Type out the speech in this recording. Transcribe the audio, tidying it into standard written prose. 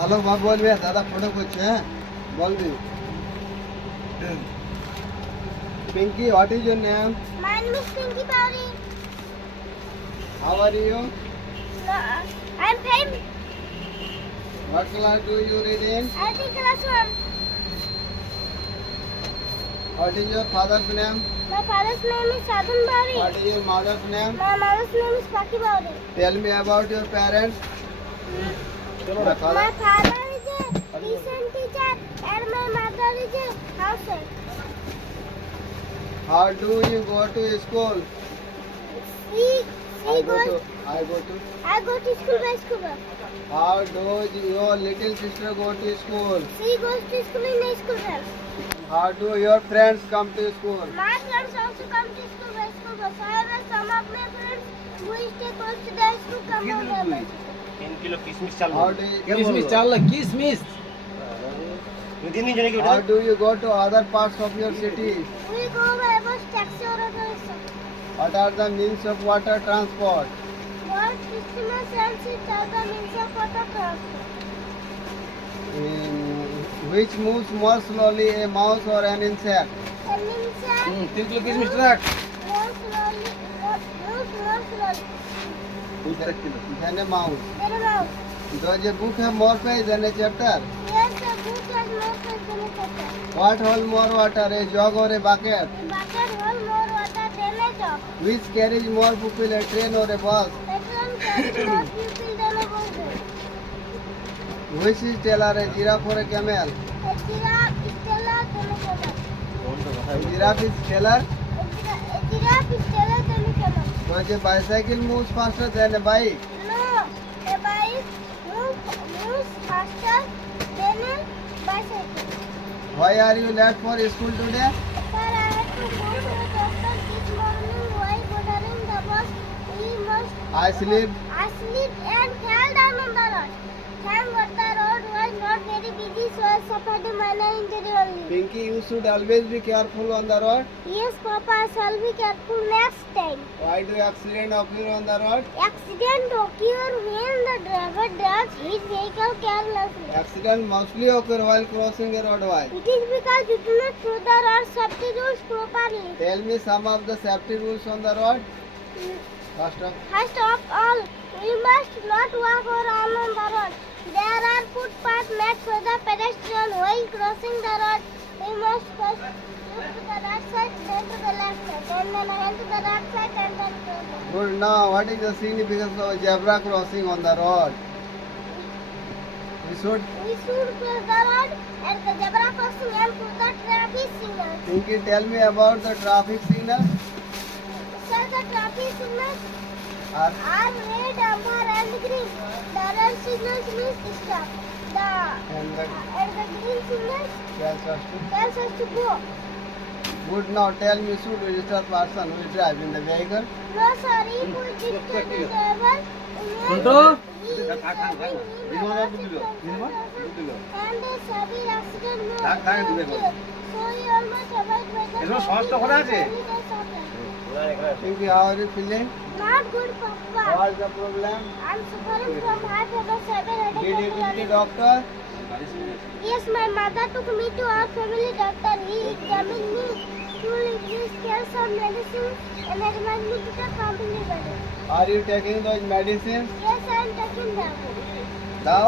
ভালো ভাব বলবি, দাদা ফটো করছে, হ্যাঁ বলবি। Pinky, what is your name? My name is Pinky Powry. How are you? No, I'm fine. What class do you read in? I think class 1. What is your father's name? My father's name is Sadhan Powry. What is your mother's name? My mother's name is Paki Powry. Tell me about your parents. My father. My father is a tuition teacher and my mother is a housewife. How do you go to school? She goes. I go to school by Scuba. How does your little sister go to school? She goes to school in a school bus. How do your friends come to school? My friends also come to school by school bus. However, some of my friends who stay close to the school come on their bus. 3 kilo কিশমিশ চাল How do you, কিসমিস চাল না কিসমিস তিন দিন জনে কি how do you go to other parts of your city? We go by bus, taxi or auto rickshaw. What are the means of water transport? What customers and seats are the means of water transport. Which moves more slowly, a mouse or an insect? An insect 3 kilo কিসমিস truck moves slowly, moves more slowly Than a mouse. than a mouse. Does a book have more pages than a chapter? Yes, a book has more space than a chapter. What hold more water, a jug or a bucket? Bucket hold more water than a jug. Which carries more people, a train or a bus? Petrol carries more people than a bus. Which is taller, a giraffe or a camel? A giraffe is taller than a camel. A giraffe is taller. A giraffe is taller than a camel. Does a bicycle moves faster than a bike? No, a bike moves faster than a bicycle. Why are you late for school today? Sir, I had to go to the doctor this morning while boarding the bus. I sleep. I slipped and fell down on the road. Thank God the road was not very busy, so I suffered a minor injury only. Pinky, you should always be careful on the road. Yes, Papa, I shall be careful next time. Why do accident occur on the road? Accident occur when the driver drives his vehicle carelessly. Accident mostly occur while crossing a roadway. It is because you do not follow the road safety rules properly. Tell me some of the safety rules on the road. First of First of all, we must not walk or run on the road. There are footpaths made for the pedestrian. While crossing the road, we must first look to the right side, then to the left side, and then again to the right side, and then to the left. good. Now, what is the significance of a zebra crossing on the road? We should. We should cross the road at the zebra crossing and put the traffic signal. Pinky, tell me about the traffic signal. Sir, the traffic signals Are are red, amber, and green. The red signals means stop. and the And the green signals tells us to. tells us to go. Good. Now, tell me, should register person who is driving the vehicle? No, sorry, we did the driver. Unto? And a severe accident may That kind of occur. So we almost avoid weather. এগুলো সমস্ত খোলা আছে? Pinky, how are you feeling? Not good, Papa. What's the problem? I'm suffering from high fever, severe Did you headache. visit the doctor? Yes, my mother took me to our family doctor. He examined me to give some medicine and advised me to take family medicine. Are you taking those medicines Yes, I am taking them. now?